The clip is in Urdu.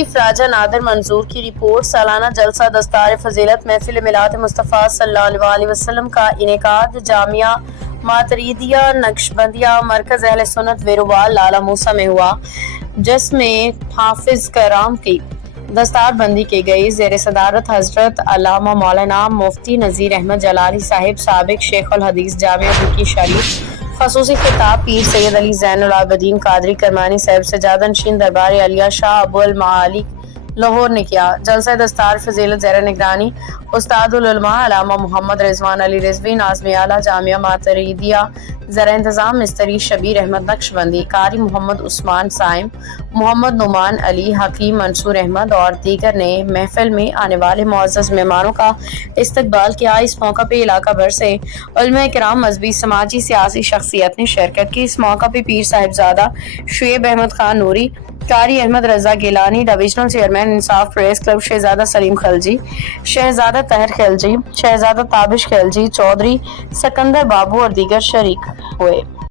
چیف راجہ نادر منظور کی رپورٹ۔ سالانہ جلسہ دستار فضیلت محفل میلاد مصطفیٰ صلی اللہ علیہ وسلم کا انعقاد جامعہ ماتریدیہ نقشبندیہ مرکز اہل سنت ویروال لالہ موسیٰ میں ہوا، جس میں حافظ کرام کی دستار بندی کی گئی۔ زیر صدارت حضرت علامہ مولانا مفتی نذیر احمد جلالی صاحب سابق شیخ الحدیث جامعہ بھوکی شریف، خصوصی خطاب پیر سید علی زین العابدین قادری کرمانی صاحب سجادہ نشین دربار عالیہ شاہ ابو المعالی لاہور نے کیا۔ جلسہ دستار فضیلت زیر نگرانی استاد العلماء علامہ محمد رضوان علی رضوی ناظم اعلیٰ جامعہ ماتریدیہ، زیر انتظام مستری شبیر احمد نقشبندی، قاری محمد عثمان صائم، محمد نعمان علی، حکیم منصور احمد اور دیگر نے محفل میں آنے والے معزز مہمانوں کا استقبال کیا۔ اس موقع پہ علاقہ بھر سے علماء کرام، مذہبی، سماجی، سیاسی شخصیت نے شرکت کی۔ اس موقع پہ پیر صاحبزادہ شعیب احمد خان نوری، قاری احمد رضا گیلانی، ڈویژنل چیئرمین انصاف پریس کلب شہزادہ سلیم خلجی، شہزادہ طاہر خلجی، شہزادہ تابش خلجی، چودھری سکندر بابو اور دیگر شریک ہوئے۔